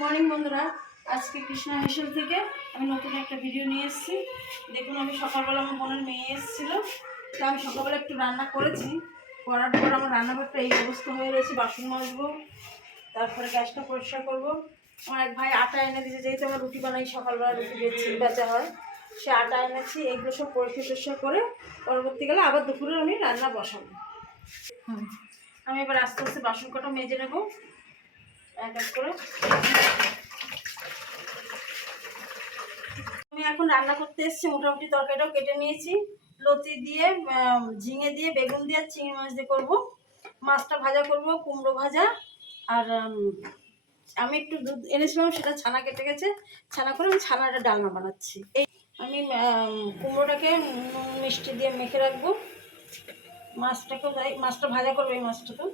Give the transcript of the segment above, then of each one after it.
Morning বন্ধুরা, আজকে কৃষ্ণা হেসেল থেকে আমি নতুন একটা ভিডিও নিয়ে এসেছি। দেখুন, আমি সকালবেলা আমার বোনের মেয়ে এসেছিলো, তো আমি সকালবেলা একটু রান্না করেছি। করার পর আমার রান্নাঘরটা এই অবস্থা হয়ে রয়েছে। বাসন মাজবো, তারপরে গ্যাসটা পরিষ্কার করবো। আমার এক ভাই আটা এনে দিয়েছে, যেহেতু আমার রুটি বানাই, সকালবেলা রুটি বেচা হয়, সে আটা এনেছি। এগুলো সব পরিষ্কার করে পরবর্তীকালে আবার দুপুরে আমি রান্না বসাবো। আমি এবার আস্তে আস্তে বাসন কটা মেজে নেবো এক এক করে। আমি এখন রান্না করতে এসেছি। মোটামুটি তরকারিটাও কেটে নিয়েছি। লতি দিয়ে, ঝিঙে দিয়ে, বেগুন দিয়ে আর চিংড়ি মাছ দিয়ে করবো। মাছটা ভাজা করব, কুমড়ো ভাজা। আর আমি একটু দুধ এনেছিলাম, সেটা ছানা কেটে গেছে। ছানা করে আমি ছানাটা ডালনা বানাচ্ছি। এই আমি কুমড়োটাকে মিষ্টি দিয়ে মেখে রাখবো। মাছটাকেও তাই, মাছটা ভাজা করবো। এই মাছটা তো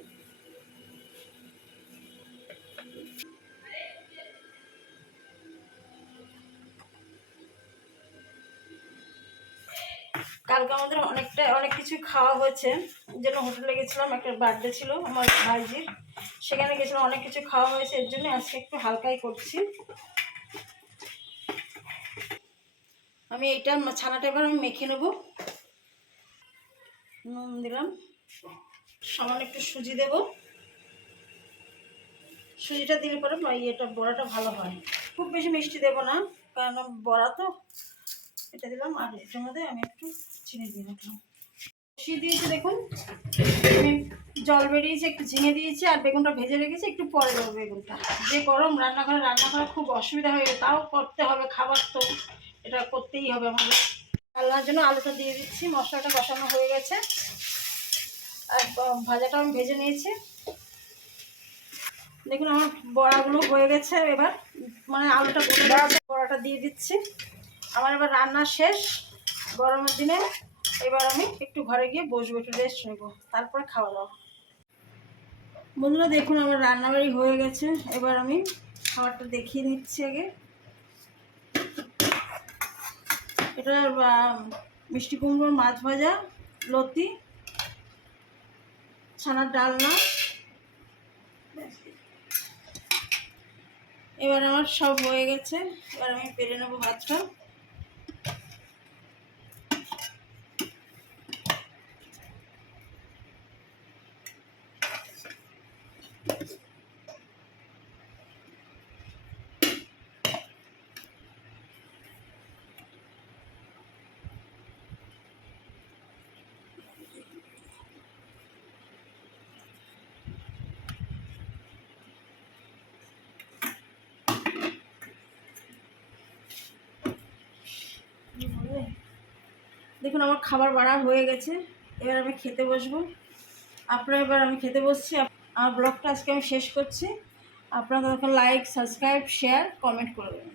কালকে আমাদের অনেক কিছু খাওয়া হয়েছে। যেন হোটেলে গেছিলাম, একটা বার্থডে ছিল আমার ভাইজির, সেখানে গেছিলাম, অনেক কিছু খাওয়া হয়েছে। এর জন্য আজকে একটু হালকাই করছি। আমি এইটা ছানাটা এবার আমি মেখে নেব। নুন দিলাম, সামান্য একটু সুজি দেব। সুজিটা দিলে পরে এটা বড়াটা ভালো হয়। খুব বেশি মিষ্টি দেব না, কারণ বড়া তো। এটা দিলাম, আর এটার মধ্যে আমি একটু চিনি দিয়ে রাখলাম। বসিয়ে দিয়েছি, দেখুন আমি জল বেরিয়েছে, একটু ঝিঙে দিয়েছি, আর বেগুনটা ভেজে রেখেছি। একটু পরে দেবো বেগুনটা। যে গরম, রান্না করা খুব অসুবিধা হয়ে গেছে, তাও করতে হবে, খাবার তো এটা করতেই হবে আমাদের। রান্নার জন্য আলুটা দিয়ে দিচ্ছি। মশলাটা কষানো হয়ে গেছে, আর ভাজাটা আমি ভেজে নিয়েছি। দেখুন আমার বড়াগুলো হয়ে গেছে। এবার আলুটা বড়াটা দিয়ে দিচ্ছি। আমার এবার রান্না শেষ। গরমের দিনে এবার আমি একটু ঘরে গিয়ে বসবো, একটু রেস্ট নেবো, তারপরে খাওয়া দাওয়া। বন্ধুরা দেখুন, আমার রান্নাবাড়ি হয়ে গেছে। এবার আমি খাবারটা দেখিয়ে নিচ্ছি আগে। এটা মিষ্টি কুমড়োর মাছ ভাজা, লতি, ছানার ডালনা। এবার আমার সব হয়ে গেছে। এবার আমি পেরে নেবো ভাতটা। দেখুন আমার খাবার বাড়া হয়ে গেছে। এবার আমি খেতে বসবো। এবার আমি খেতে বসছি। আমার ব্লগটা আজকে আমি শেষ করছি। আপনারা তখন লাইক, সাবস্ক্রাইব, শেয়ার, কমেন্ট করবেন।